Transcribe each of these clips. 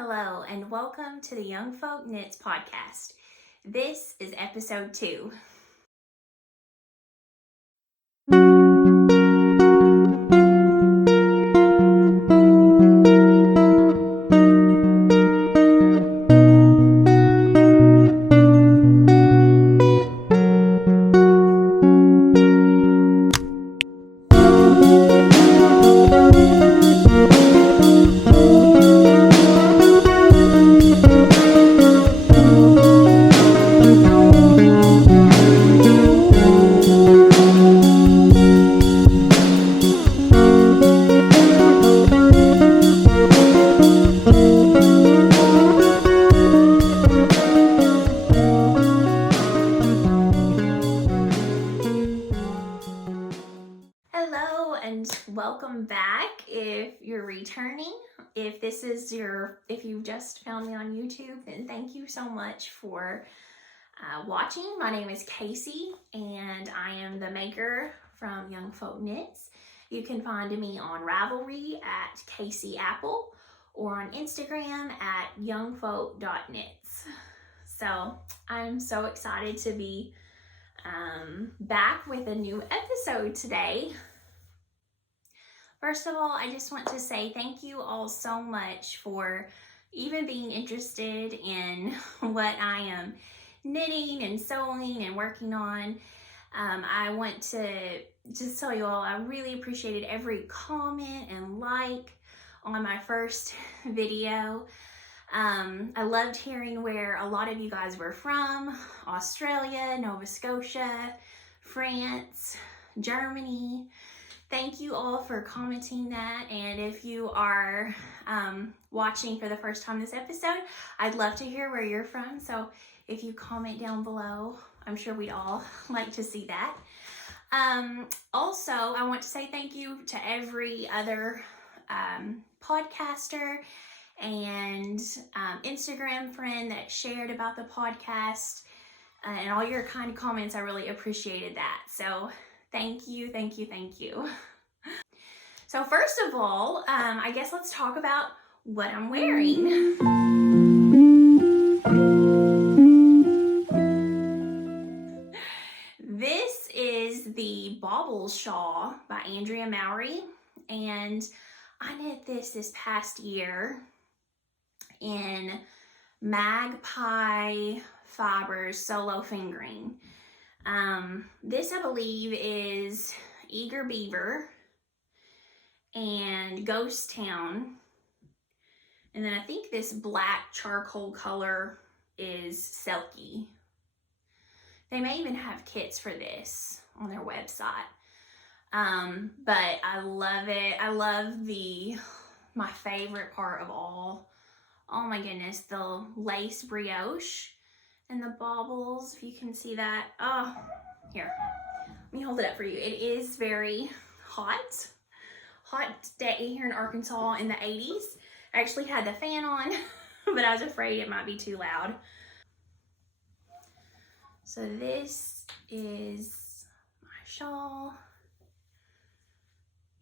Hello and welcome to the Youngfolk Knits podcast. This is episode 2. Welcome back if you're returning. If you just found me on YouTube, then thank you so much for watching. My name is Casey and I am the maker from Youngfolk Knits. You can find me on Ravelry at Casey Apple or on Instagram at youngfolk.knits. So I'm so excited to be back with a new episode today. First of all, I just want to say thank you all so much for even being interested in what I am knitting and sewing and working on. I want to just tell you all I really appreciated every comment and like on my first video. I loved hearing where a lot of you guys were from: Australia, Nova Scotia, France, Germany. Thank you all for commenting that, and if you are watching for the first time this episode, I'd love to hear where you're from, so if you comment down below, I'm sure we'd all like to see that. Also, I want to say thank you to every other podcaster and Instagram friend that shared about the podcast, and all your kind comments. I really appreciated that, so thank you, thank you, thank you. So first of all, I guess let's talk about what I'm wearing. This is the Baubles shawl by Andrea Mowry, and I knit this past year in Magpie Fibers Solo fingering. This, I believe, is Eager Beaver and Ghost Town, and then I think this black charcoal color is Selkie. They may even have kits for this on their website, but I love it. I love my favorite part of all, oh my goodness, the lace brioche and the baubles, if you can see that. Oh, here, let me hold it up for you. It is very hot day here in Arkansas in the 80s. I actually had the fan on, but I was afraid it might be too loud. So this is my shawl.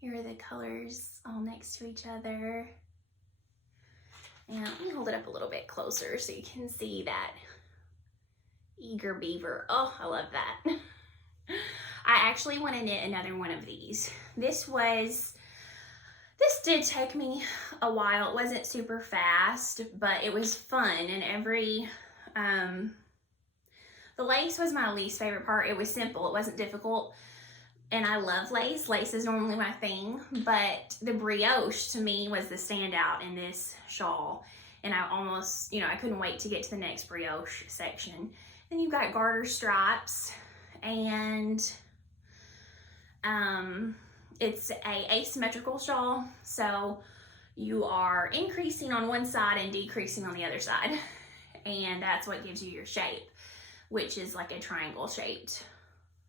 Here are the colors all next to each other. And let me hold it up a little bit closer so you can see that Eager Beaver. Oh, I love that. I actually want to knit another one of these. This did take me a while. It wasn't super fast, but it was fun, and the lace was my least favorite part. It was simple, it wasn't difficult, and I love lace. Lace is normally my thing, but the brioche to me was the standout in this shawl, and I almost, I couldn't wait to get to the next brioche section. Then you've got garter stripes, and it's a asymmetrical shawl, so you are increasing on one side and decreasing on the other side, and that's what gives you your shape, which is like a triangle shaped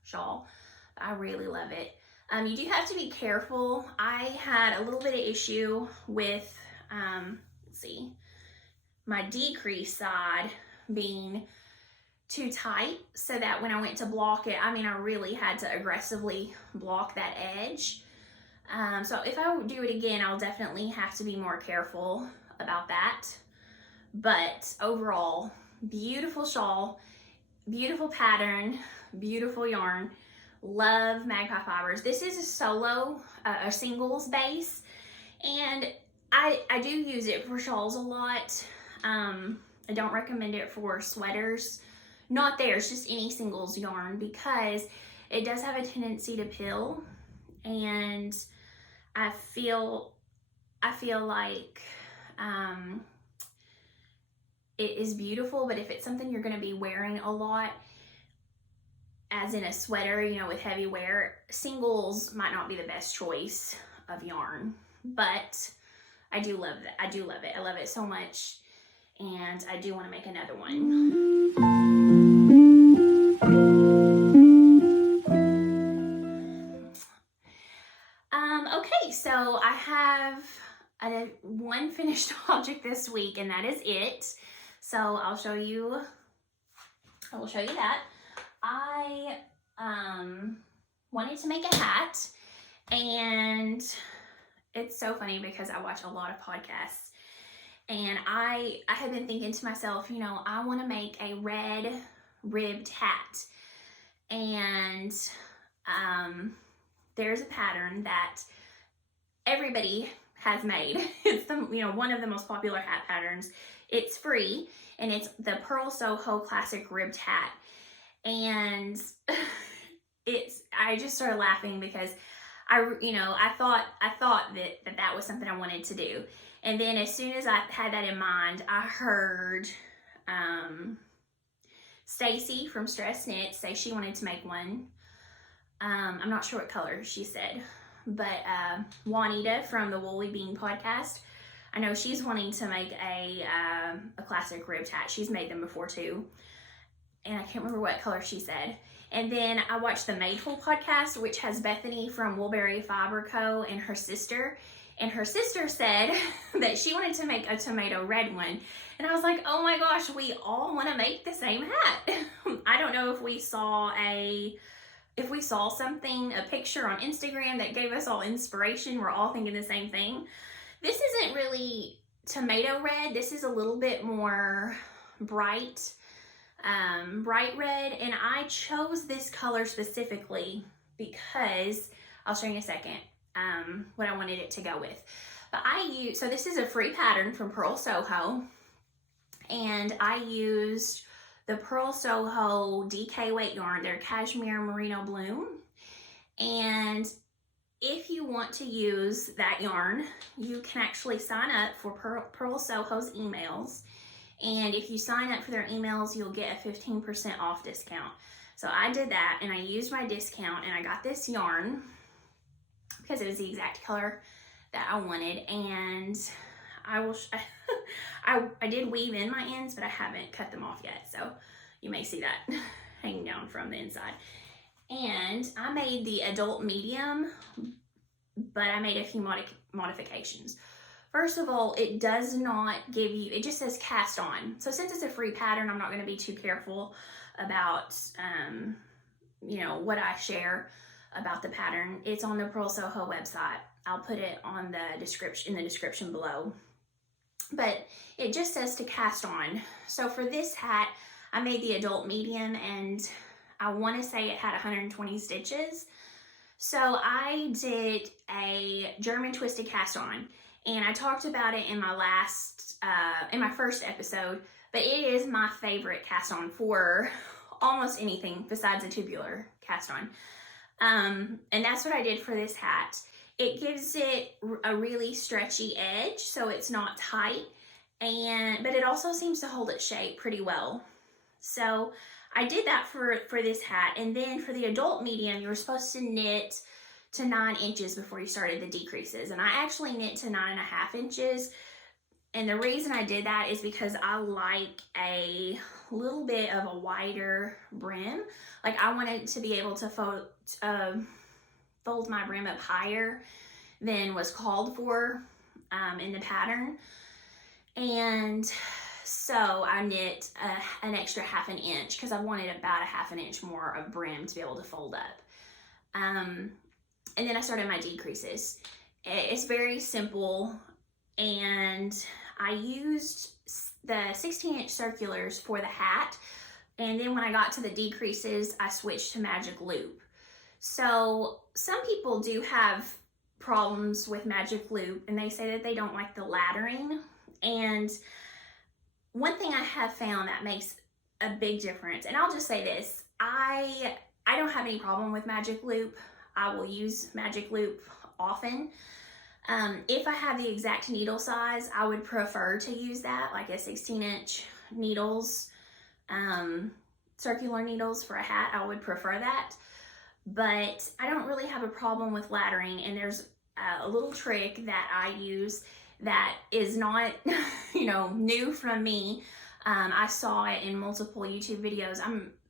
shawl. I really love it. You do have to be careful. I had a little bit of issue with let's see, my decrease side being too tight, so that when I went to block it, I really had to aggressively block that edge. So if I do it again, I'll definitely have to be more careful about that. But overall, beautiful shawl, beautiful pattern, beautiful yarn. Love Magpie Fibers. This is a solo, a singles base, and I do use it for shawls a lot. I don't recommend it for sweaters, not theirs, just any singles yarn, because it does have a tendency to pill, and I feel like it is beautiful, but if it's something you're going to be wearing a lot, as in a sweater, you know, with heavy wear, singles might not be the best choice of yarn. But I do love that. I do love it. I love it so much, and I do want to make another one. Okay, so I have one finished object this week, and that is it. So I will show you that. I wanted to make a hat, and it's so funny because I watch a lot of podcasts, and I have been thinking to myself, you know, I want to make a red ribbed hat, and there's a pattern that everybody has made. It's one of the most popular hat patterns. It's free, and it's the Purl Soho Classic Ribbed Hat. And I just started laughing because I thought that was something I wanted to do. And then as soon as I had that in mind, I heard Stacy from Stress Knit say she wanted to make one. I'm not sure what color she said, but Juanita from the Woolly Bean podcast, I know she's wanting to make a classic ribbed hat. She's made them before too, and I can't remember what color she said. And then I watched the Madeful podcast, which has Bethany from Woolberry Fiber Co. and her sister said that she wanted to make a tomato red one. And I was like, oh my gosh, we all want to make the same hat. I don't know if we saw something, a picture on Instagram that gave us all inspiration. We're all thinking the same thing. This isn't really tomato red. This is a little bit more bright red. And I chose this color specifically because, I'll show you in a second, what I wanted it to go with. But so this is a free pattern from Purl Soho. And I used the Purl Soho DK weight yarn, their Cashmere Merino Bloom. And if you want to use that yarn, you can actually sign up for Purl Soho's emails. And if you sign up for their emails, you'll get a 15% off discount. So I did that, and I used my discount, and I got this yarn because it was the exact color that I wanted. And I did weave in my ends, but I haven't cut them off yet. So you may see that hanging down from the inside. And I made the adult medium, but I made a few modifications. First of all, it does not give you, it just says cast on. So since it's a free pattern, I'm not going to be too careful about, what I share about the pattern. It's on the Purl Soho website. I'll put it on the description below. But it just says to cast on. So for this hat, I made the adult medium, and I want to say it had 120 stitches. So I did a German twisted cast on, and I talked about it in my first episode, but it is my favorite cast on for almost anything besides a tubular cast on. And that's what I did for this hat. It gives it a really stretchy edge, so it's not tight, but it also seems to hold its shape pretty well. So I did that for this hat. And then for the adult medium, you were supposed to knit to 9 inches before you started the decreases. And I actually knit to 9.5 inches. And the reason I did that is because I like a little bit of a wider brim. Like, I wanted to be able to fold my brim up higher than was called for in the pattern. And so I knit an extra 1/2 inch because I wanted about 1/2 inch more of brim to be able to fold up. And then I started my decreases. It's very simple, and I used the 16-inch circulars for the hat, and then when I got to the decreases, I switched to magic loop. So some people do have problems with magic loop, and they say that they don't like the laddering. And one thing I have found that makes a big difference, and I'll just say this, I don't have any problem with magic loop. I will use magic loop often. If I have the exact needle size, I would prefer to use that, like a 16-inch needles, circular needles for a hat. I would prefer that, but I don't really have a problem with laddering. And there's a little trick that I use that is not, new from me. I saw it in multiple YouTube videos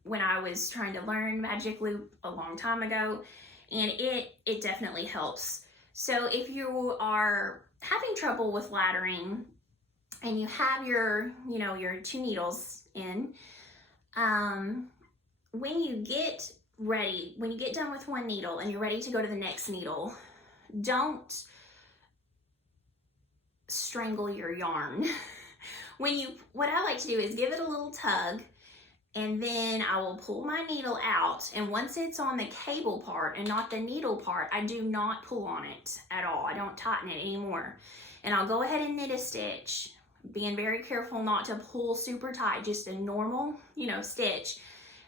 when I was trying to learn magic loop a long time ago, and it definitely helps. So if you are having trouble with laddering and you have your 2 needles in, when you get done with one needle and you're ready to go to the next needle, don't strangle your yarn. What I like to do is give it a little tug, and then I will pull my needle out, and once it's on the cable part and not the needle part, I do not pull on it at all. I don't tighten it anymore. And I'll go ahead and knit a stitch, being very careful not to pull super tight, just a normal, stitch.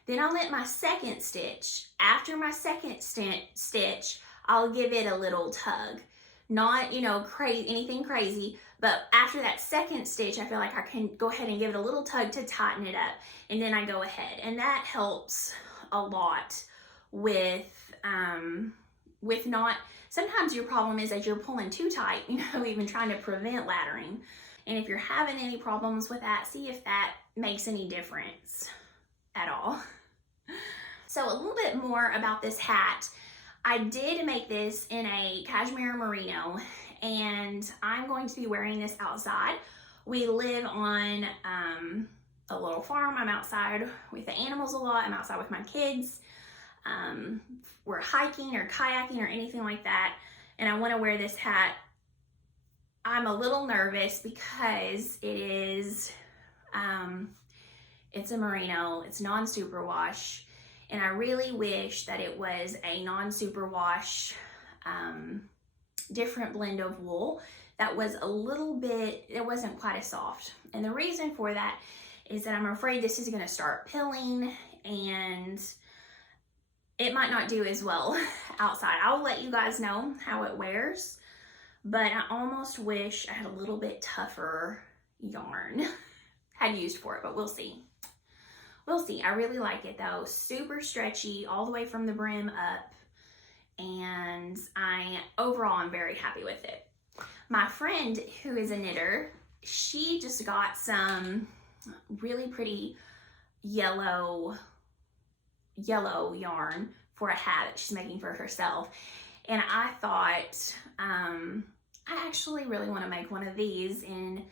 Then I'll knit my second stitch. After my second stitch, I'll give it a little tug. Not, anything crazy, but after that second stitch, I feel like I can go ahead and give it a little tug to tighten it up, and then I go ahead. And that helps a lot with not, sometimes your problem is that you're pulling too tight, even trying to prevent laddering. And if you're having any problems with that, see if that makes any difference at all. So a little bit more about this hat. I did make this in a cashmere merino, and I'm going to be wearing this outside. We live on a little farm. I'm outside with the animals a lot. I'm outside with my kids. We're hiking or kayaking or anything like that, and I want to wear this hat. I'm a little nervous because it's a merino, it's non-superwash, and I really wish that it was a non-superwash, different blend of wool that was it wasn't quite as soft. And the reason for that is that I'm afraid this is going to start pilling, and it might not do as well outside. I'll let you guys know how it wears, but I almost wish I had a little bit tougher yarn had used for it, but we'll see. We'll see. I really like it though. Super stretchy all the way from the brim up, and overall I'm very happy with it. My friend who is a knitter, she just got some really pretty yellow yarn for a hat that she's making for herself, and I thought I actually really want to make one of these in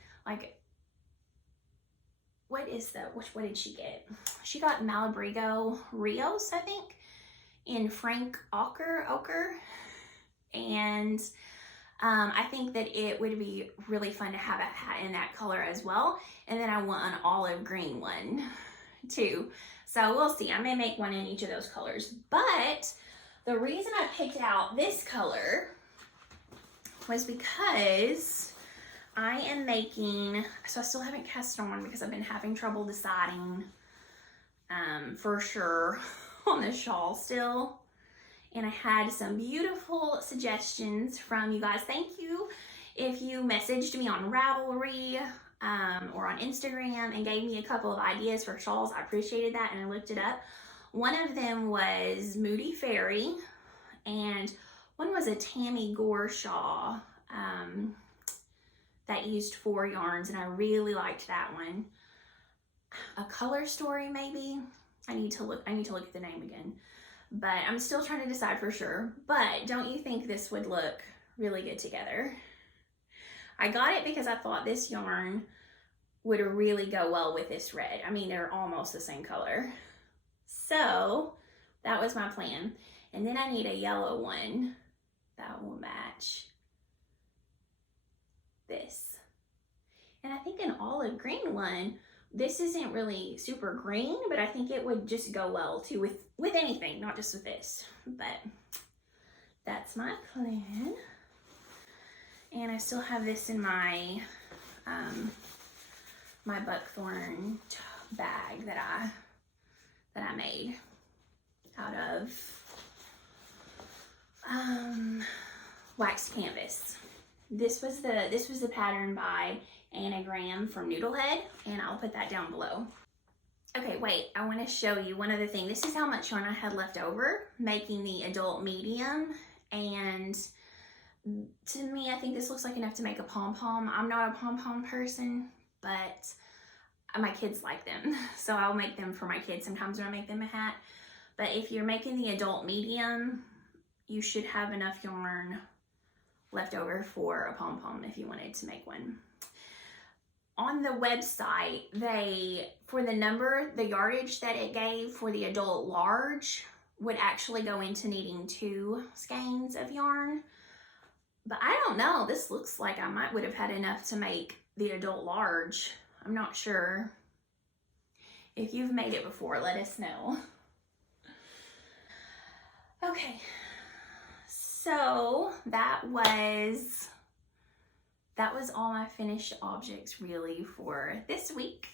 what did she get? She got Malabrigo Rios, I think, in Frank ochre, and I think that it would be really fun to have a hat in that color as well. And then I want an olive green one too. So we'll see. I may make one in each of those colors. But the reason I picked out this color was because I am making, so I still haven't cast on because I've been having trouble deciding for sure on the shawl still. And I had some beautiful suggestions from you guys. Thank you if you messaged me on Ravelry or on Instagram and gave me a couple of ideas for shawls. I appreciated that, and I looked it up. One of them was Moody Fairy, and one was a Tammy Gore shawl that used 4 yarns, and I really liked that one. A Color Story, maybe. I need to look at the name again, but I'm still trying to decide for sure. But don't you think this would look really good together? I got it because I thought this yarn would really go well with this red. I mean, they're almost the same color. So that was my plan. And then I need a yellow one that will match this. and I think an olive green one. This isn't really super green, but I think it would just go well too with anything, not just with this. But that's my plan. And I still have this in my my Buckthorn bag that I made out of waxed canvas. This was the pattern by Anagram from Noodlehead, and I'll put that down below. Okay, wait, I want to show you one other thing. This is how much yarn I had left over making the adult medium, and to me, I think this looks like enough to make a pom-pom. I'm not a pom-pom person, but my kids like them, so I'll make them for my kids sometimes when I make them a hat. But if you're making the adult medium, you should have enough yarn left over for a pom-pom if you wanted to make one. On the website, for the yardage that it gave for the adult large would actually go into needing 2 skeins of yarn. But I don't know, this looks like I would have had enough to make the adult large. I'm not sure. If you've made it before, let us know. Okay, so that was all my finished objects really for this week.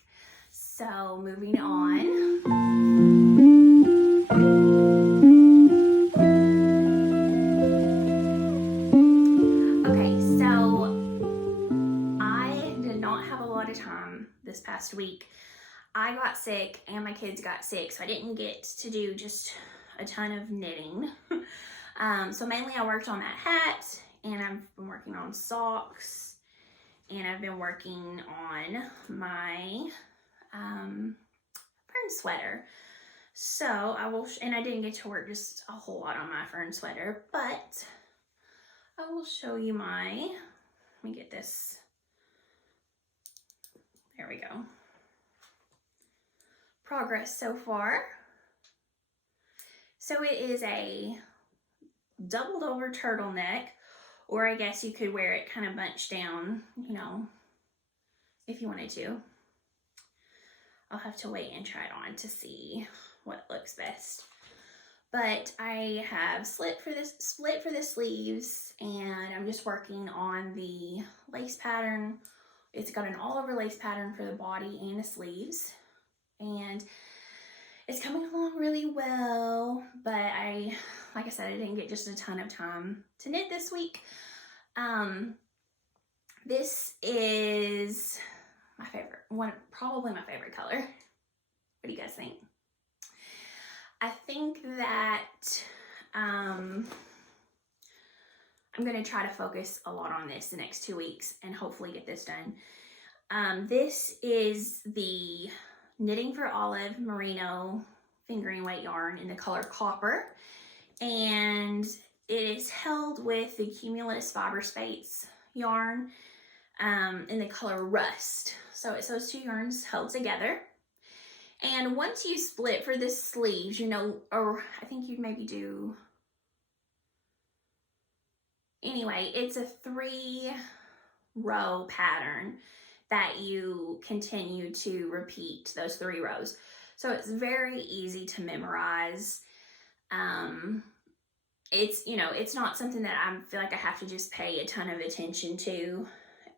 So moving on. Okay, so I did not have a lot of time this past week. I got sick and my kids got sick, so I didn't get to do just a ton of knitting. So mainly I worked on that hat, and I've been working on socks, and I've been working on my Fern sweater. So and I didn't get to work just a whole lot on my Fern sweater, but I will show you let me get this, there we go. Progress so far. So it is a doubled over turtleneck, or I guess you could wear it kind of bunched down, you know, if you wanted to. I'll have to wait and try it on to see what looks best. But I have split for the sleeves, and I'm just working on the lace pattern. It's got an all over lace pattern for the body and the sleeves, and it's coming along really well, but like I said, I didn't get just a ton of time to knit this week. This is my favorite, probably my favorite color. What do you guys think? I think that I'm going to try to focus a lot on this the next 2 weeks and hopefully get this done. This is the Knitting for Olive merino fingering weight yarn in the color Copper, and it is held with the Cumulus Fiber Space yarn in the color Rust. So it's those 2 yarns held together. And once you split for the sleeves, you know, or I think you'd maybe do, anyway, it's a 3-row pattern that you continue to repeat those 3 rows. So it's very easy to memorize. It's, you know, it's not something that I feel like I have to just pay a ton of attention to.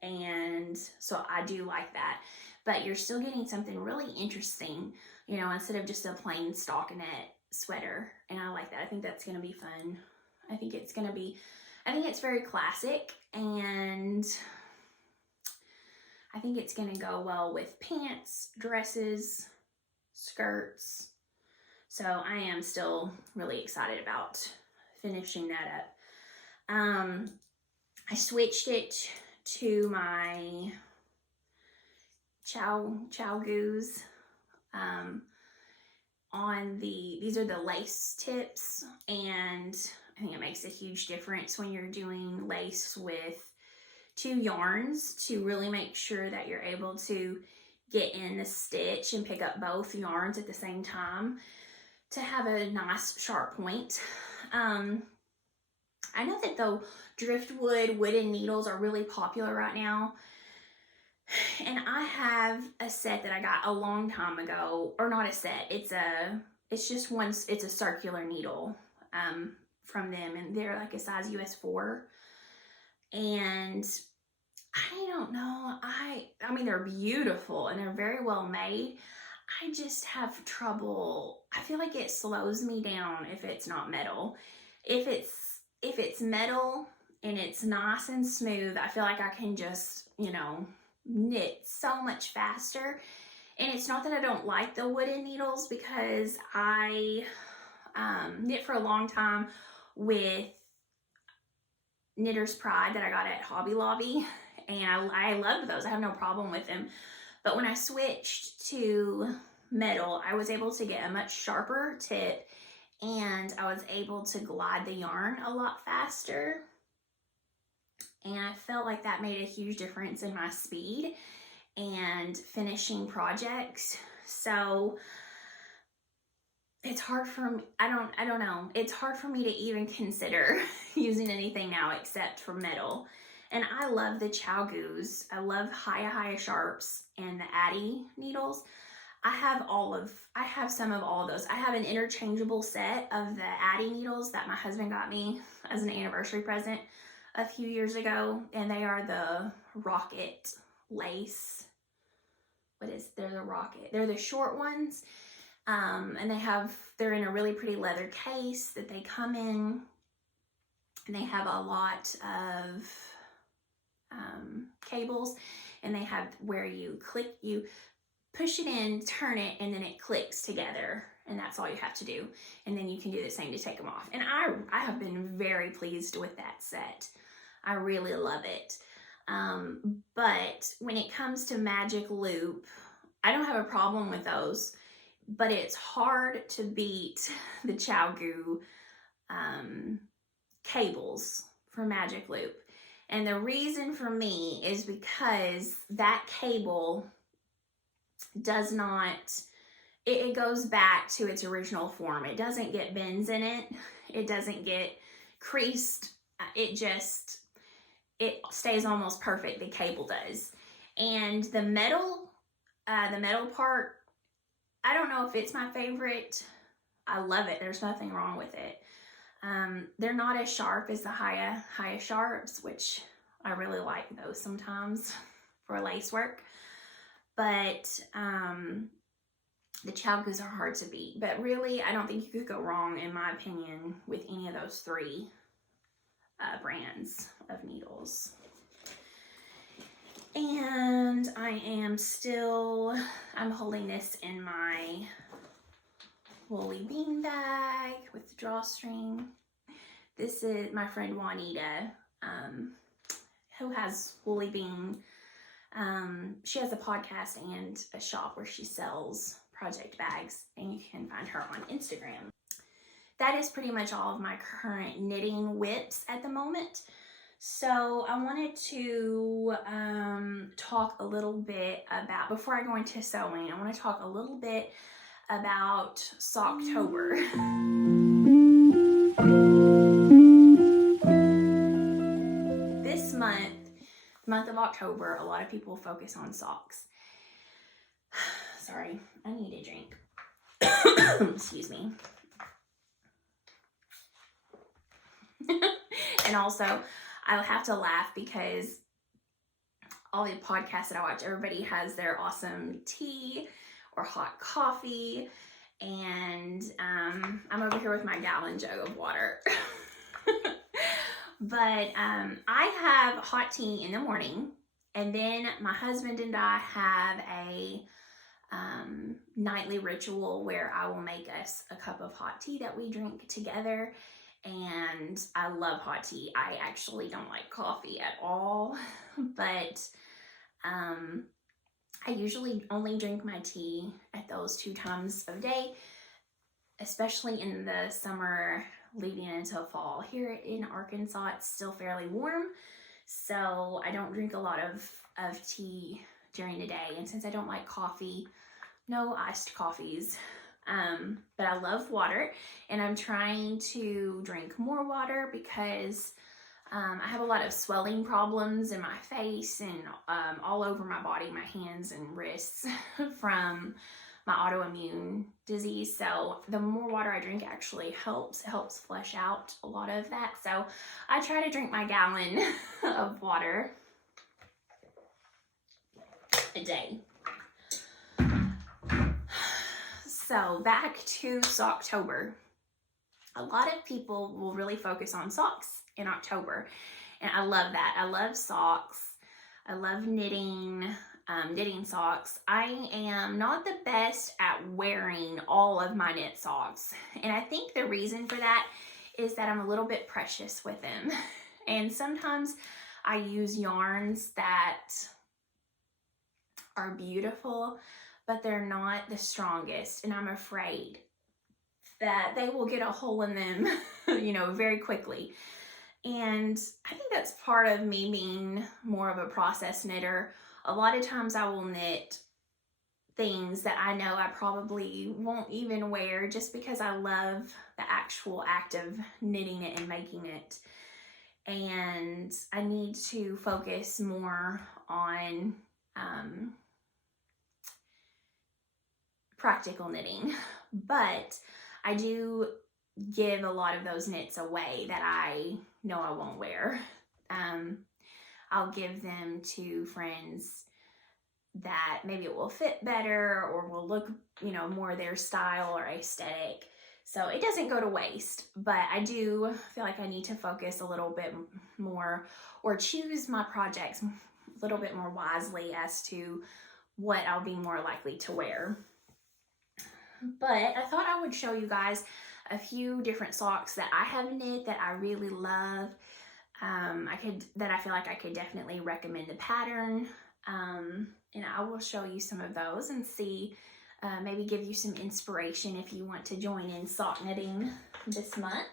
And so I do like that. But you're still getting something really interesting, you know, instead of just a plain stockinette sweater. And I like that. I think that's going to be fun. I think it's very classic, and I think it's going to go well with pants, dresses, skirts. So I am still really excited about finishing that up. I switched it to my chow goose on these are the lace tips, and I think it makes a huge difference when you're doing lace with 2 yarns to really make sure that you're able to get in the stitch and pick up both yarns at the same time to have a nice sharp point. I know that though driftwood wooden needles are really popular right now, And I have a set that I got a long time ago, or not a set, it's just one, it's a circular needle from them, and they're like a size US 4. And I don't know, I mean, they're beautiful and they're very well made. I just have trouble. I feel like it slows me down if it's not metal. If it's metal and it's nice and smooth, I feel like I can just, you know, knit so much faster. And it's not that I don't like the wooden needles, because I knit for a long time with Knitter's Pride that I got at Hobby Lobby, and I loved those. I have no problem with them. But when I switched to metal, I was able to get a much sharper tip, and I was able to glide the yarn a lot faster. And I felt like that made a huge difference in my speed and finishing projects. So it's hard for me, I don't know. It's hard for me to even consider using anything now except for metal. And I love the Chowgoos. I love Hiya Sharps and the Addy needles. I have some of all of those. I have an interchangeable set of the Addy needles that my husband got me as an anniversary present a few years ago, and they are the Rocket lace. They're the Rocket. They're the short ones, and they're in a really pretty leather case that they come in, and they have a lot of cables, and they have where you push it in, turn it, and then it clicks together, and that's all you have to do. And then you can do the same to take them off. And I have been very pleased with that set. I really love it. But when it comes to magic loop, I don't have a problem with those, but it's hard to beat the Chowgoo cables for magic loop. And the reason for me is because that cable does not, it goes back to its original form. It doesn't get bends in it. It doesn't get creased. It stays almost perfect. The cable does. And the metal part, I don't know if it's my favorite. I love it. There's nothing wrong with it. They're not as sharp as the Hiya Sharps, which I really like those sometimes for lace work. But the Chowgoos are hard to beat. But really, I don't think you could go wrong, in my opinion, with any of those three brands of needles. And I'm holding this in my woolly bean bag with the drawstring. This is my friend Juanita, who has woolly bean. She has a podcast and a shop where she sells project bags, and you can find her on Instagram. That is pretty much all of my current knitting whips at the moment. So I wanted to talk a little bit about, before I go into sewing, I want to talk a little bit about Socktober. This month of October, a lot of people focus on socks. Sorry, I need a drink. Excuse me. And also, I'll have to laugh because all the podcasts that I watch, everybody has their awesome tea or hot coffee, and I'm over here with my gallon jug of water. But I have hot tea in the morning, and then my husband and I have a nightly ritual where I will make us a cup of hot tea that we drink together. And I love hot tea. I actually don't like coffee at all, but I usually only drink my tea at those 2 times of day, especially in the summer leading into fall. Here in Arkansas, it's still fairly warm, so I don't drink a lot of tea during the day. And since I don't like coffee, no iced coffees. But I love water, and I'm trying to drink more water because I have a lot of swelling problems in my face and all over my body, my hands and wrists from my autoimmune disease. So the more water I drink actually helps. It helps flush out a lot of that. So I try to drink my gallon of water a day. So back to Socktober. A lot of people will really focus on socks in October, and I love that. I love socks. I love knitting, knitting socks. I am not the best at wearing all of my knit socks, and I think the reason for that is that I'm a little bit precious with them. And sometimes I use yarns that are beautiful, but they're not the strongest, and I'm afraid that they will get a hole in them, you know, very quickly. And I think that's part of me being more of a process knitter. A lot of times I will knit things that I know I probably won't even wear just because I love the actual act of knitting it and making it. And I need to focus more on practical knitting, but I do give a lot of those knits away that I know I won't wear. I'll give them to friends that maybe it will fit better or will look, you know, more their style or aesthetic. So it doesn't go to waste, but I do feel like I need to focus a little bit more or choose my projects a little bit more wisely as to what I'll be more likely to wear. But I thought I would show you guys a few different socks that I have knit that I really love. That I feel like I could definitely recommend the pattern. And I will show you some of those and see, maybe give you some inspiration if you want to join in sock knitting this month.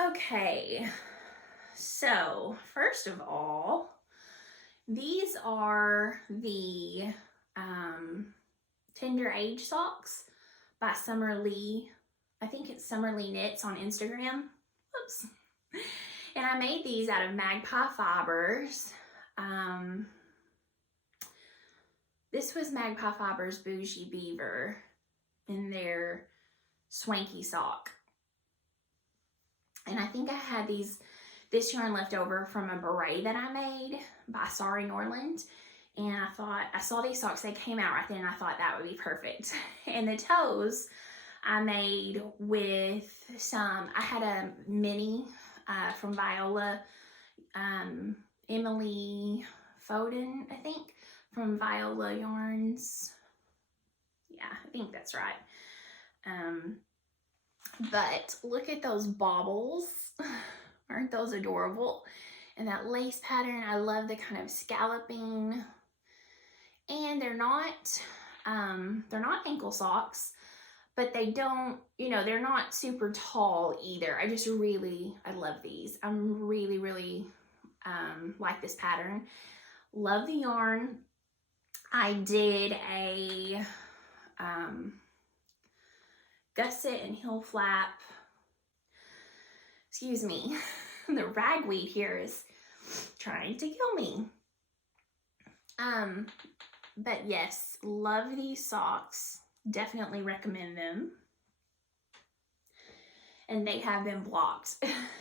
Okay, so first of all, these are the Tender Age socks by Summer Lee. I think it's Summer Lee Knits on Instagram. Oops. And I made these out of Magpie Fibers. This was Magpie Fibers Bougie Beaver in their swanky sock. And I think I had this yarn left over from a beret that I made by Sari, Norland. And I thought, I saw these socks, they came out right then, and I thought that would be perfect. And the toes I made with I had a mini from Viola, Emily Foden, I think, from Viola Yarns. Yeah, I think that's right. But look at those baubles. Aren't those adorable? And that lace pattern, I love the kind of scalloping. And they're not ankle socks, but they don't, you know, they're not super tall either. I love these. I'm really like this pattern. Love the yarn. I did a gusset and heel flap. Excuse me. The ragweed here is trying to kill me. But yes, love these socks. Definitely recommend them. And they have been blocked,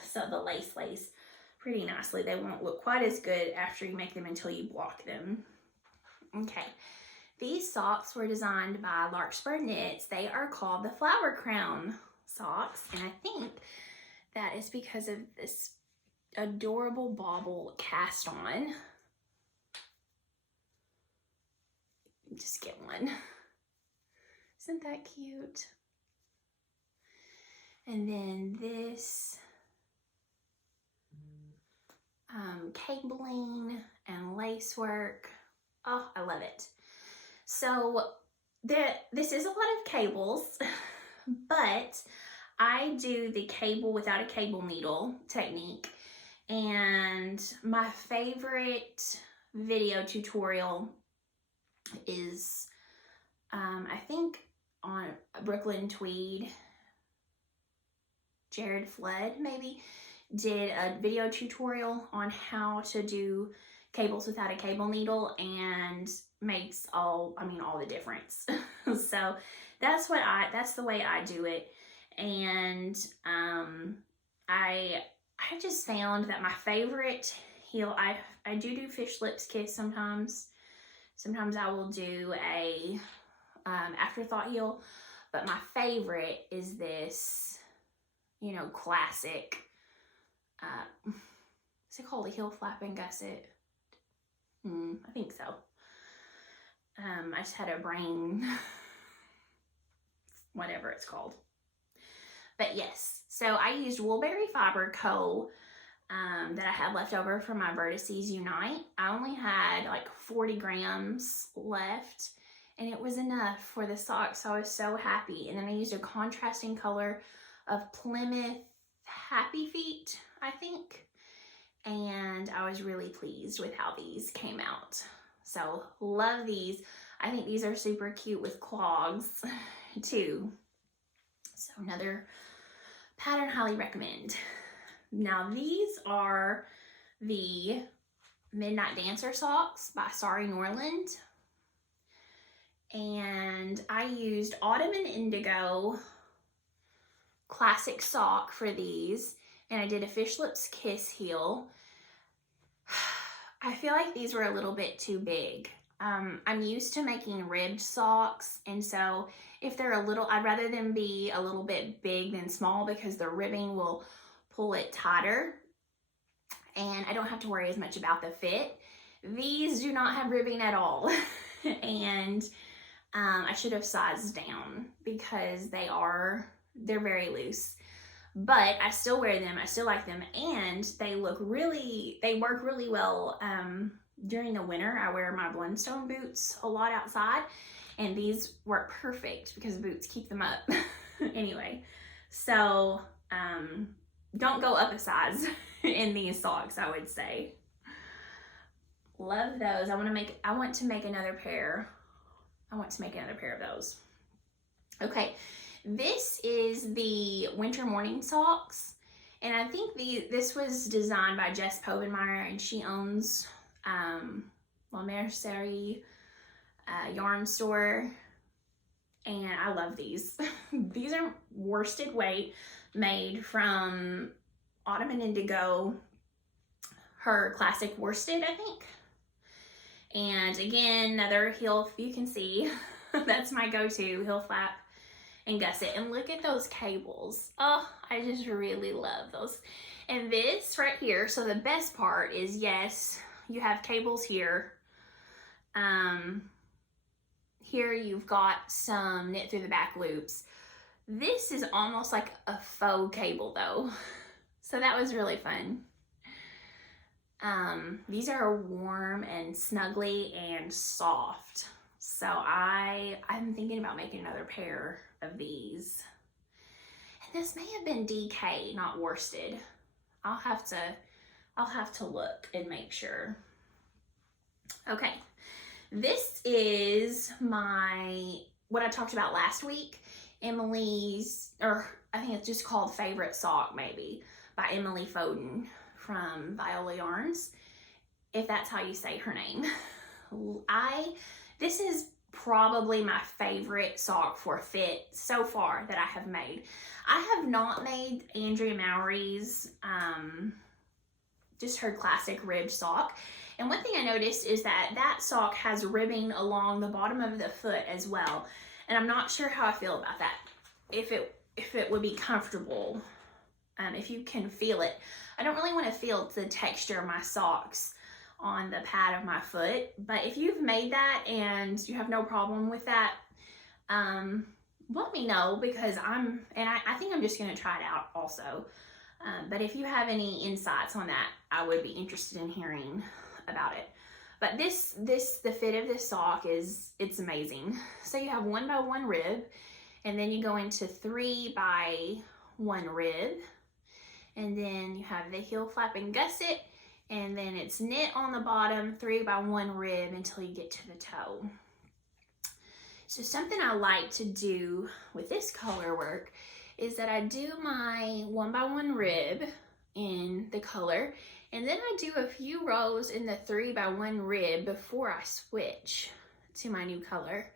so the lace lays pretty nicely. They won't look quite as good after you make them until you block them. Okay, these socks were designed by Larkspur Knits. They are called the Flower Crown socks, and I think that is because of this adorable bauble cast on. Just get one. Isn't that cute? And then this cabling and lace work. Oh, I love it. So this is a lot of cables, but I do the cable without a cable needle technique. And my favorite video tutorial is I think on Brooklyn Tweed. Jared Flood maybe, did a video tutorial on how to do cables without a cable needle, and makes all the difference. So that's the way I do it. And I just found that my favorite heel, I do fish lips kiss sometimes. Sometimes I will do a afterthought heel, but my favorite is this, you know, classic, is it called a heel flap and gusset? I think so. I just had a brain, whatever it's called. But yes, so I used Woolberry Fiber Co. That I had left over from my Vertices Unite. I only had like 40 grams left, and it was enough for the socks, so I was so happy. And then I used a contrasting color of Plymouth Happy Feet, I think, and I was really pleased with how these came out. So love these. I think these are super cute with clogs too. So another pattern highly recommend. Now these are the Midnight Dancer socks by Sari Norland. And I used Autumn and Indigo classic sock for these. And I did a Fish Lips Kiss heel. I feel like these were a little bit too big. I'm used to making ribbed socks, and so if they're a little, I'd rather them be a little bit big than small, because the ribbing will pull it tighter and I don't have to worry as much about the fit. These do not have ribbing at all. And I should have sized down, because they're very loose. But I still wear them, I still like them, and they work really well during the winter. I wear my Blundstone boots a lot outside, and these work perfect because boots keep them up. Anyway, so don't go up a size in these socks, I would say. Love those. I want to make another pair. I want to make another pair of those. Okay. This is the winter morning socks, and I think this was designed by Jess Povenmire, and she owns La Sari yarn store, and I love these. These are worsted weight, made from Autumn and Indigo, her classic worsted, I think. And again, another heel, if you can see, that's my go-to heel flap and gusset. And look at those cables. Oh, I just really love those. And this right here, so the best part is, yes, you have cables here. Here you've got some knit through the back loops. This is almost like a faux cable though. So that was really fun. These are warm and snuggly and soft. So I'm thinking about making another pair of these. And this may have been DK, not worsted. I'll have to look and make sure. Okay, this is what I talked about last week, Emily's, or I think it's just called Favorite Sock maybe, by Emily Foden from Viola Yarns, if that's how you say her name. This is probably my favorite sock for fit so far that I have made. I have not made Andrea Mowry's, just her classic ribbed sock. And one thing I noticed is that sock has ribbing along the bottom of the foot as well. And I'm not sure how I feel about that. If it would be comfortable, if you can feel it. I don't really want to feel the texture of my socks on the pad of my foot, but if you've made that and you have no problem with that, let me know, because I think I'm just going to try it out also. But if you have any insights on that, I would be interested in hearing about it. But the fit of this sock it's amazing. So you have 1 by 1 rib, and then you go into 3 by 1 rib, and then you have the heel flap and gusset, and then it's knit on the bottom, 3 by 1 rib until you get to the toe. So something I like to do with this color work is that I do my 1x1 rib in the color, and then I do a few rows in the 3x1 rib before I switch to my new color.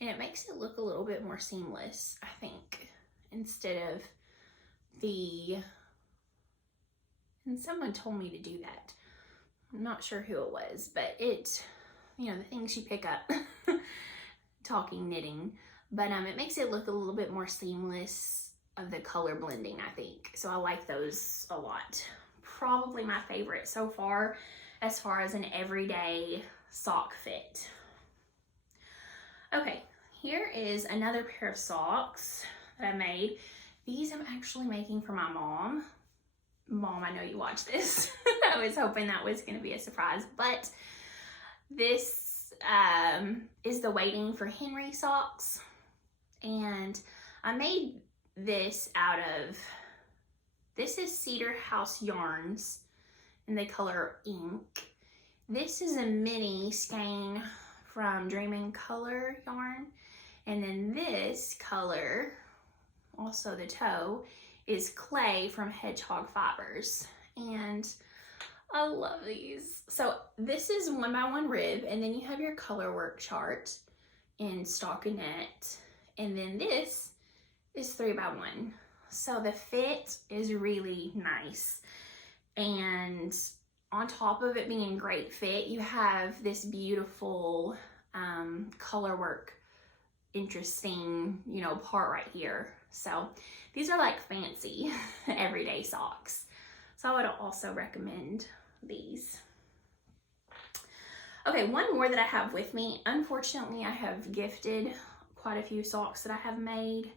And it makes it look a little bit more seamless, I think, instead of and someone told me to do that. I'm not sure who it was, but it, you know, the things you pick up talking knitting, but it makes it look a little bit more seamless of the color blending, I think. So I like those a lot. Probably my favorite so far as an everyday sock fit. Okay, here is another pair of socks that I made. These I'm actually making for my mom. Mom, I know you watch this. I was hoping that was going to be a surprise, but this is the Waiting for Henry socks, and I made this out of, this is Cedar House yarns in the color Ink. This is a mini skein from Dream in Color yarn, and then this color, also the toe, is Clay from Hedgehog Fibers, and I love these. So this is 1x1 rib, and then you have your color work chart in stockinette, and then this is 3x1. So the fit is really nice, and on top of it being great fit, you have this beautiful color work, interesting, you know, part right here. So these are like fancy everyday socks. So I would also recommend these. Okay, one more that I have with me. Unfortunately, I have gifted quite a few socks that I have made.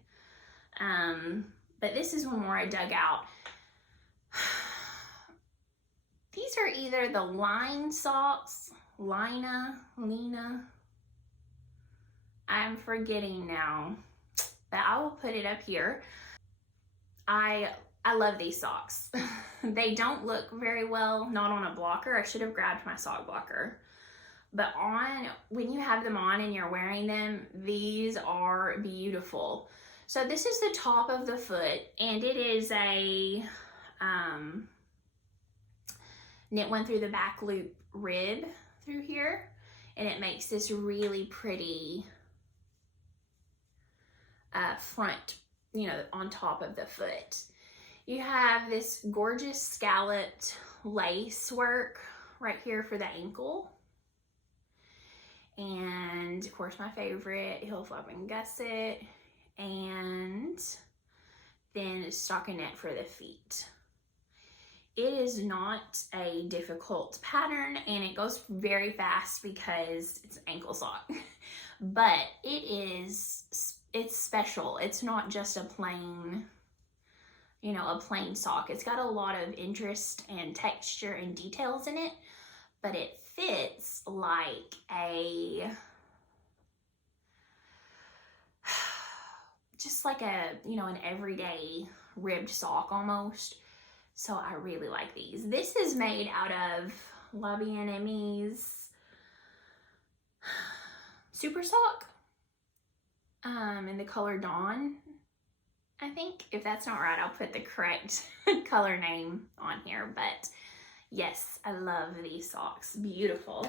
But this is one more I dug out. These are either the Lyne socks, Lyne, I'm forgetting now, but I will put it up here. I love these socks. They don't look very well, not on a blocker. I should have grabbed my sock blocker. But when you have them on and you're wearing them, these are beautiful. So this is the top of the foot, and it is a knit one through the back loop rib through here, and it makes this really pretty front, you know, on top of the foot. You have this gorgeous scalloped lace work right here for the ankle. And of course my favorite, heel flap and gusset, and then stockinette for the feet. It is not a difficult pattern, and it goes very fast because it's an ankle sock. But it's special. It's not just a plain, you know, a plain sock. It's got a lot of interest and texture and details in it, but it fits like just like a, you know, an everyday ribbed sock almost. So I really like these. This is made out of La Bien-Aimé's Super Sock in the color Dawn, I think. If that's not right, I'll put the correct color name on here. But yes, I love these socks. Beautiful.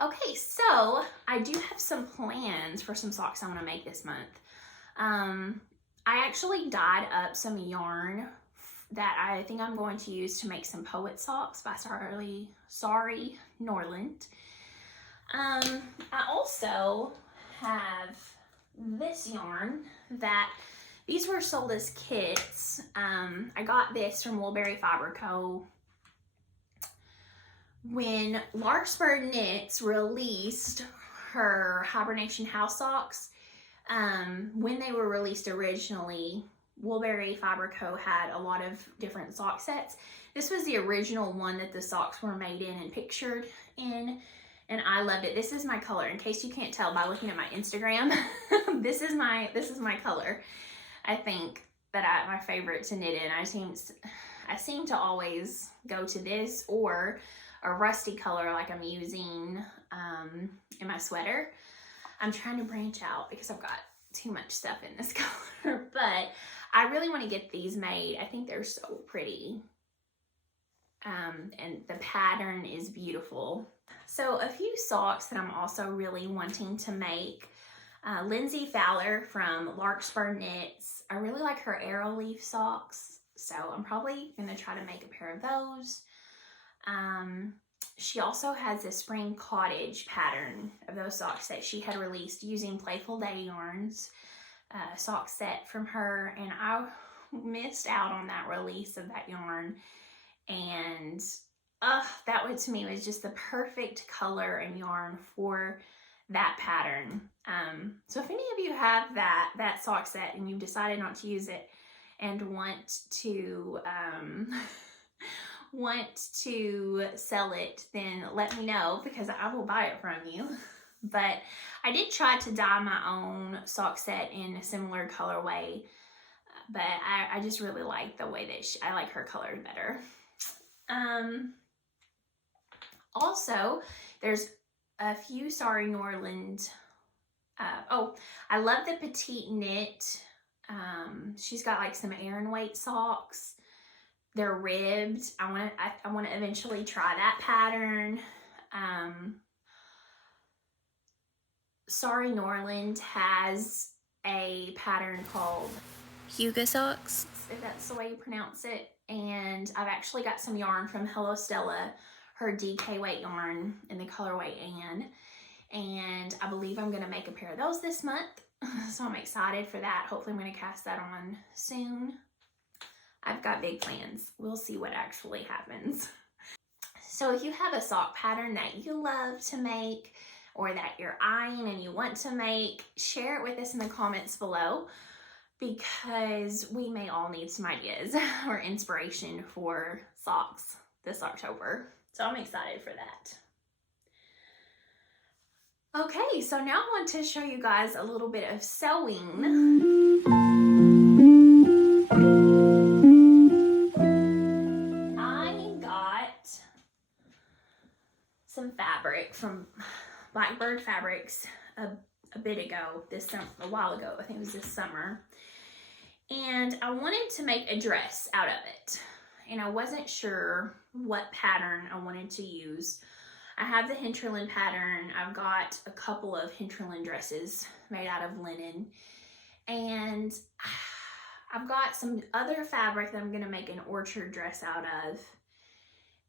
Okay, so I do have some plans for some socks I want to make this month. I actually dyed up some yarn that I think I'm going to use to make some poet socks by Sari, Norland. I also have this yarn that these were sold as kits. I got this from Woolberry Fiber Co. When Larkspur Knits released her Hibernation House socks, when they were released originally, Woolberry Fiber Co. had a lot of different sock sets. This was the original one that the socks were made in and pictured in, and I loved it. This is my color. In case you can't tell by looking at my Instagram, this is my color. I think that my favorite to knit in. I seem to always go to this or a rusty color like I'm using in my sweater. I'm trying to branch out because I've got too much stuff in this color, but I really want to get these made. I think they're so pretty. And the pattern is beautiful. So a few socks that I'm also really wanting to make. Lindsay Fowler from Larkspur Knits. I really like her arrow leaf socks, so I'm probably going to try to make a pair of those. She also has a spring cottage pattern of those socks that she had released using Playful Day yarns, sock set from her, and I missed out on that release of that yarn, and that one to me was just the perfect color and yarn for that pattern. So if any of you have that sock set and you've decided not to use it and want to sell it, then let me know, because I will buy it from you. But I did try to dye my own sock set in a similar colorway, but I just really like the way that I like her color better. Also, there's a few Sari Norland. I love the petite knit. She's got like some Aran weight socks. They're ribbed. I want to eventually try that pattern. Sari Norland has a pattern called Hugo Socks, if that's the way you pronounce it. And I've actually got some yarn from Hello Stella, her DK weight yarn in the colorway Anne. And I believe I'm going to make a pair of those this month. So I'm excited for that. Hopefully I'm going to cast that on soon. I've got big plans. We'll see what actually happens. So if you have a sock pattern that you love to make, or that you're eyeing and you want to make, share it with us in the comments below, because we may all need some ideas or inspiration for socks this October. So I'm excited for that. Okay, so now I want to show you guys a little bit of sewing. I got some fabric from Blackbird Fabrics a bit ago, a while ago, I think it was this summer. And I wanted to make a dress out of it. And I wasn't sure what pattern I wanted to use. I have the hinterland pattern. I've got a couple of hinterland dresses made out of linen. And I've got some other fabric that I'm going to make an orchard dress out of.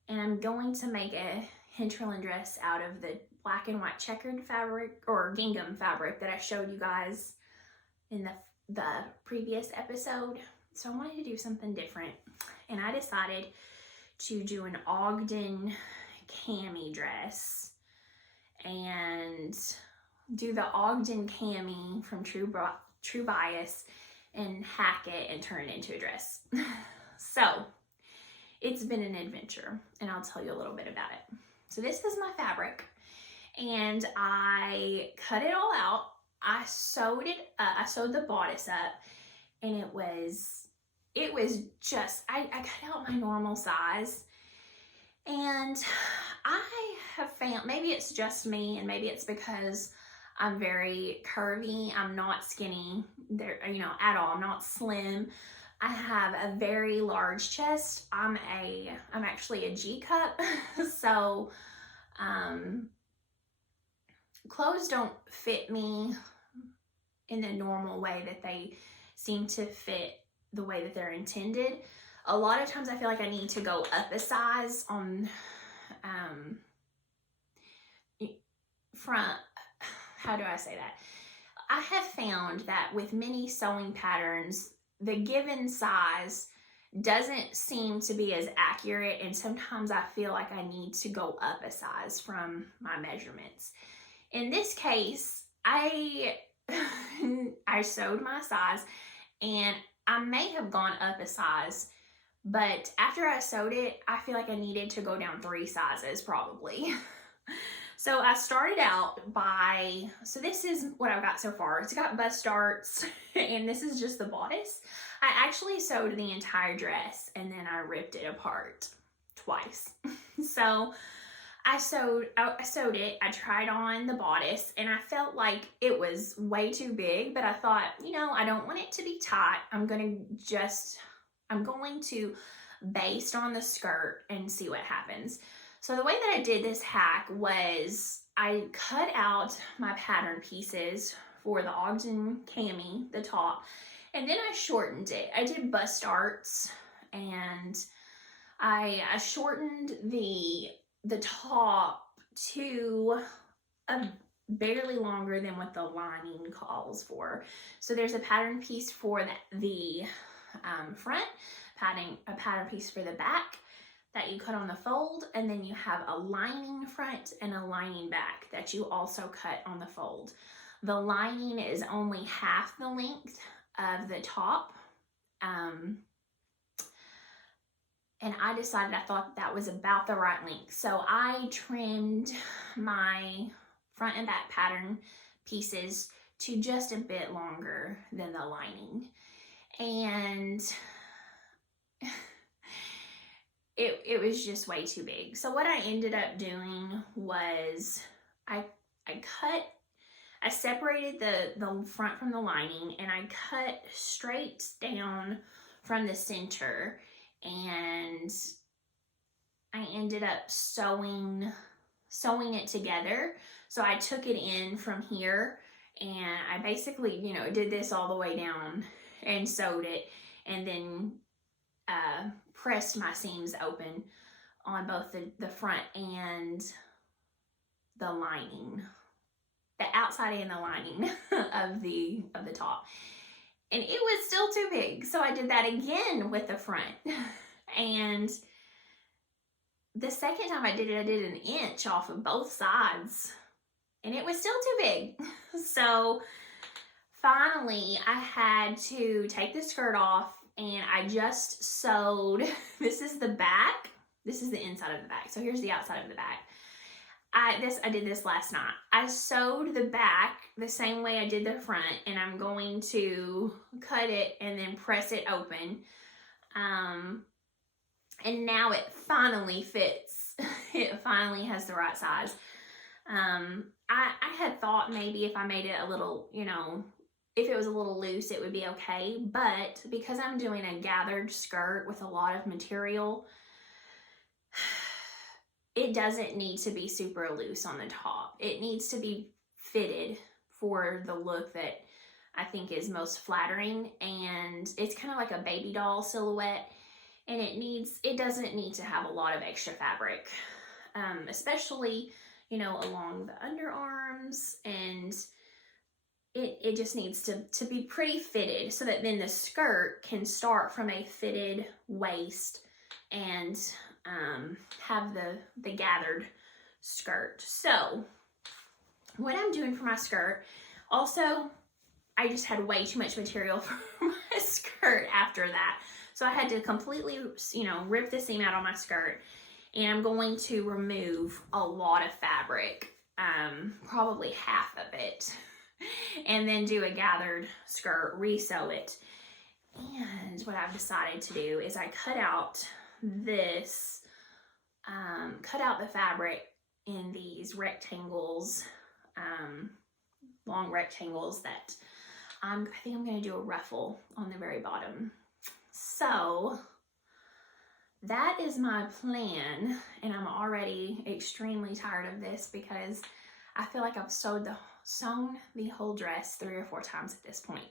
And I'm going to make a hinterland dress out of the black and white checkered fabric, or gingham fabric, that I showed you guys in the previous episode. So I wanted to do something different. And I decided to do an Ogden cami dress and do the Ogden cami from True Bias and hack it and turn it into a dress. So it's been an adventure, and I'll tell you a little bit about it. So this is my fabric, and I cut it all out. I sewed the bodice up, and it was just, I cut out my normal size. And I have found, maybe it's just me, and maybe it's because I'm very curvy. I'm not skinny there, at all. I'm not slim. I have a very large chest. I'm actually a G cup. So, clothes don't fit me in the normal way that they seem to fit the way that they're intended. A lot of times I feel like I need to go up a size on front. How do I say that? I have found that with many sewing patterns, the given size doesn't seem to be as accurate, and sometimes I feel like I need to go up a size from my measurements. In this case, I sewed my size, and I may have gone up a size, but after I sewed it, I feel like I needed to go down 3 sizes probably. So I started out so this is what I've got so far. It's got bust darts, and this is just the bodice. I actually sewed the entire dress, and then I ripped it apart twice. So I sewed it. I tried on the bodice and I felt like it was way too big, but I thought, you know, I don't want it to be tight. I'm going to baste on the skirt and see what happens. So the way that I did this hack was I cut out my pattern pieces for the Ogden cami, the top, and then I shortened it. I did bust darts, and I shortened the top to barely longer than what the lining calls for. So there's a pattern piece for the front, a pattern piece for the back that you cut on the fold, and then you have a lining front and a lining back that you also cut on the fold. The lining is only half the length of the top, and I decided I thought that was about the right length. So I trimmed my front and back pattern pieces to just a bit longer than the lining. And it was just way too big. So what I ended up doing was I separated the front from the lining, and I cut straight down from the center, and I ended up sewing it together. So I took it in from here, and I basically, you know, did this all the way down and sewed it, and then pressed my seams open on both the front and the lining, the outside and the lining of the top. And it was still too big, so I did that again with the front. And the second time I did it, I did an inch off of both sides, and it was still too big. So finally I had to take the skirt off, and I just sewed, this is the back, this is the inside of the back, so here's the outside of the back. I did this last night. I sewed the back the same way I did the front, and I'm going to cut it and then press it open. And now it finally fits. It finally has the right size. I had thought maybe if I made it a little, you know, if it was a little loose, it would be okay. But because I'm doing a gathered skirt with a lot of material, it doesn't need to be super loose on the top. It needs to be fitted for the look that I think is most flattering. And it's kind of like a baby doll silhouette. And it doesn't need to have a lot of extra fabric, especially, you know, along the underarms, and it just needs to be pretty fitted so that then the skirt can start from a fitted waist and have the gathered skirt. So what I'm doing for my skirt, also, I just had way too much material for my skirt after that. So I had to completely, you know, rip the seam out on my skirt, and I'm going to remove a lot of fabric, probably half of it, and then do a gathered skirt, re-sew it. And what I've decided to do is I cut out this, cut out the fabric in these rectangles, long rectangles that I think I'm going to do a ruffle on the very bottom. So that is my plan, and I'm already extremely tired of this because I feel like I've sewn the whole dress 3 or 4 times at this point.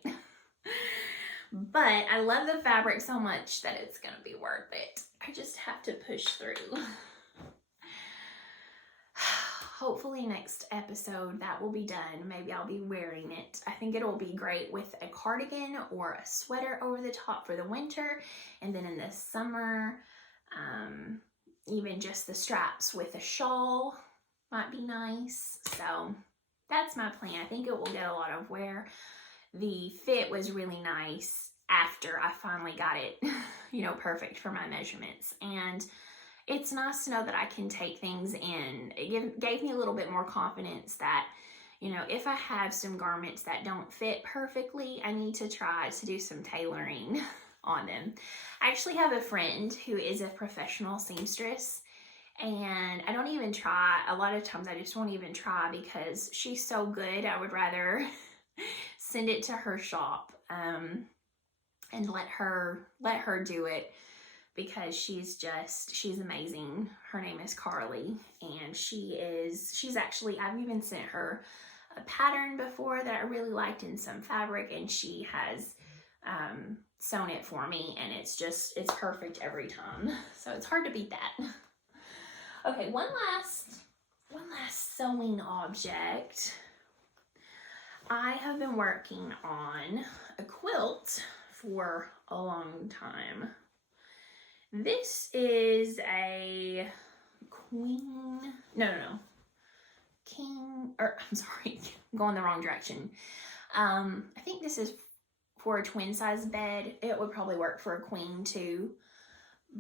But I love the fabric so much that it's gonna be worth it. I just have to push through. Hopefully next episode that will be done. Maybe I'll be wearing it. I think it'll be great with a cardigan or a sweater over the top for the winter. And then in the summer, even just the straps with a shawl might be nice. So that's my plan. I think it will get a lot of wear. The fit was really nice after I finally got it, you know, perfect for my measurements. And it's nice to know that I can take things in. It gave me a little bit more confidence that, you know, if I have some garments that don't fit perfectly, I need to try to do some tailoring on them. I actually have a friend who is a professional seamstress, And I don't even try. A lot of times I just won't even try because she's so good. I would rather send it to her shop and let her do it, because she's amazing. Her name is Carly, and she's actually, I've even sent her a pattern before that I really liked in some fabric, and she has sewn it for me, and it's perfect every time. So it's hard to beat that. Okay, one last sewing object. I have been working on a quilt for a long time. This is a king, I'm sorry, I'm going the wrong direction. I think this is for a twin size bed. It would probably work for a queen too,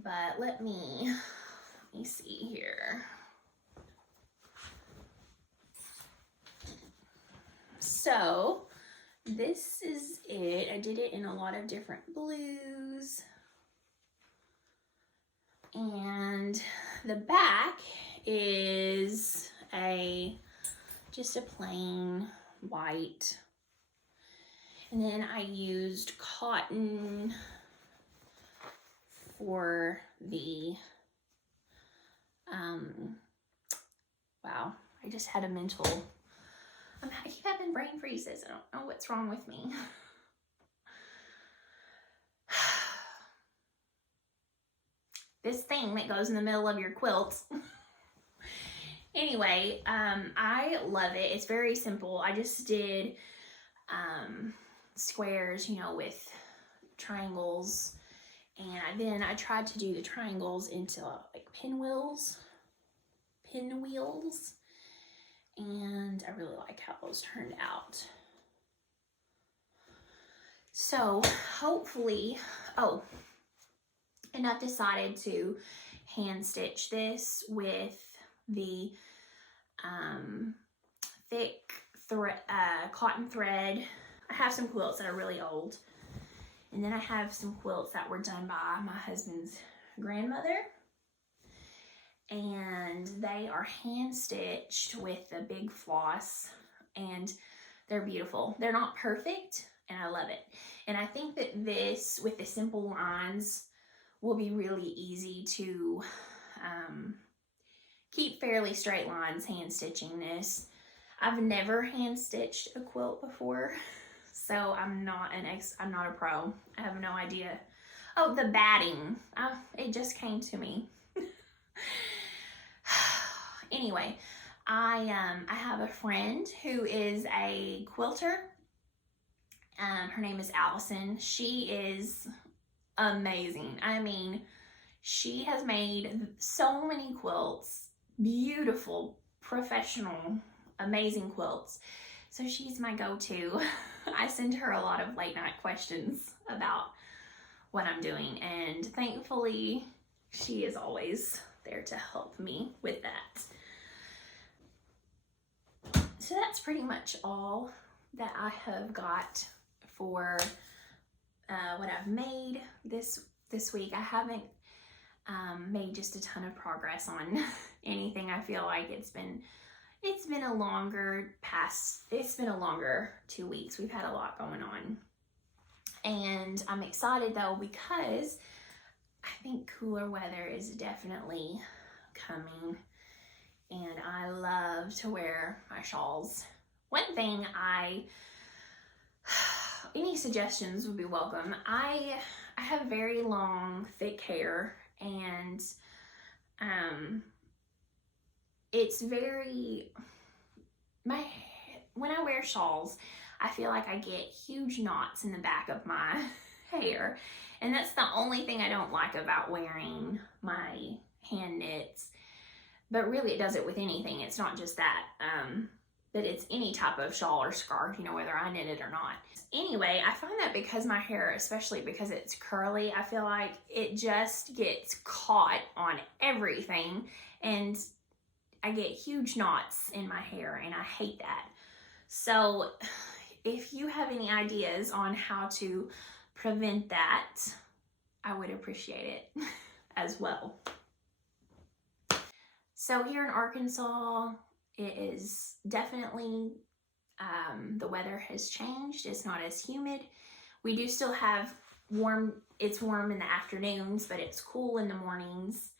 but let me see here. So this is it. I did it in a lot of different blues. And the back is just a plain white. And then I used cotton for the, wow, I just had a mental, I keep having brain freezes. I don't know what's wrong with me. This thing that goes in the middle of your quilt. Anyway, I love it. It's very simple. I just did squares, with triangles, and then I tried to do the triangles into like pinwheels, and I really like how those turned out. So hopefully, and I've decided to hand stitch this with the thick cotton thread. I have some quilts that are really old, and then I have some quilts that were done by my husband's grandmother, and they are hand stitched with the big floss, and they're beautiful. They're not perfect, and I love it. And I think that this, with the simple lines, will be really easy to keep fairly straight lines hand stitching this. I've never hand stitched a quilt before, so I'm not a pro. I have no idea. Oh, the batting. It just came to me. Anyway, I have a friend who is a quilter. Her name is Allison. She is amazing. I mean, she has made so many quilts, beautiful, professional, amazing quilts. So she's my go-to. I send her a lot of late night questions about what I'm doing, and thankfully she is always there to help me with that. So that's pretty much all that I have got for what I've made this week. I haven't made just a ton of progress on anything. I feel like it's been a longer 2 weeks. We've had a lot going on, and I'm excited though, because I think cooler weather is definitely coming, and I love to wear my shawls. One thing any suggestions would be welcome. I have very long, thick hair, and it's very, when I wear shawls, I feel like I get huge knots in the back of my hair, and that's the only thing I don't like about wearing my hand knits. But really, it does it with anything. It's not just that. But it's any type of shawl or scarf, whether I knit it or not. Anyway, I find that because my hair, especially because it's curly, I feel like it just gets caught on everything, and I get huge knots in my hair, and I hate that. So if you have any ideas on how to prevent that, I would appreciate it as well. So here in Arkansas, it is definitely, the weather has changed. It's not as humid. We do still have it's warm in the afternoons, but it's cool in the mornings,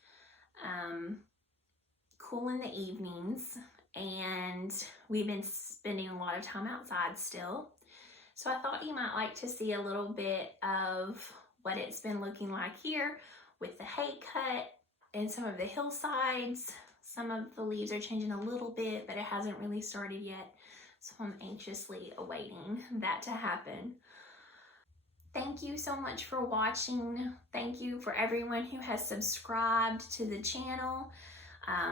cool in the evenings, and we've been spending a lot of time outside still. So I thought you might like to see a little bit of what it's been looking like here with the hay cut and some of the hillsides. Some of the leaves are changing a little bit, but it hasn't really started yet. So I'm anxiously awaiting that to happen. Thank you so much for watching. Thank you for everyone who has subscribed to the channel,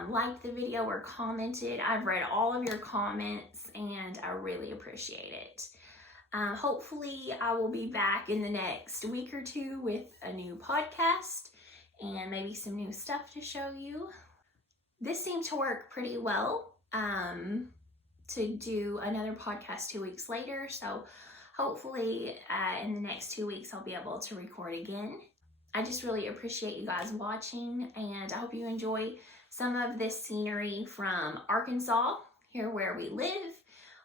liked the video or commented. I've read all of your comments and I really appreciate it. Hopefully I will be back in the next week or two with a new podcast and maybe some new stuff to show you. This seemed to work pretty well to do another podcast 2 weeks later. So hopefully in the next 2 weeks I'll be able to record again. I just really appreciate you guys watching, and I hope you enjoy some of this scenery from Arkansas, here where we live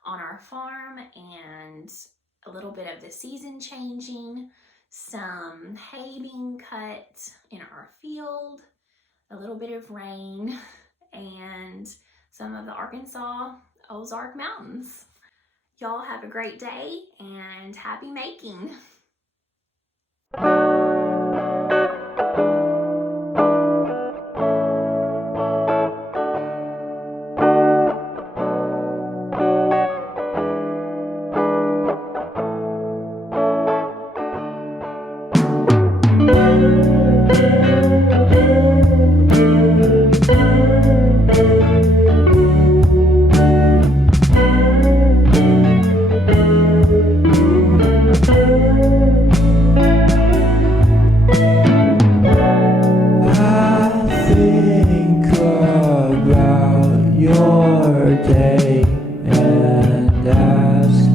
on our farm, and a little bit of the season changing, some hay being cut in our field, a little bit of rain, and some of the Arkansas Ozark Mountains. Y'all have a great day and happy making. Your day and ask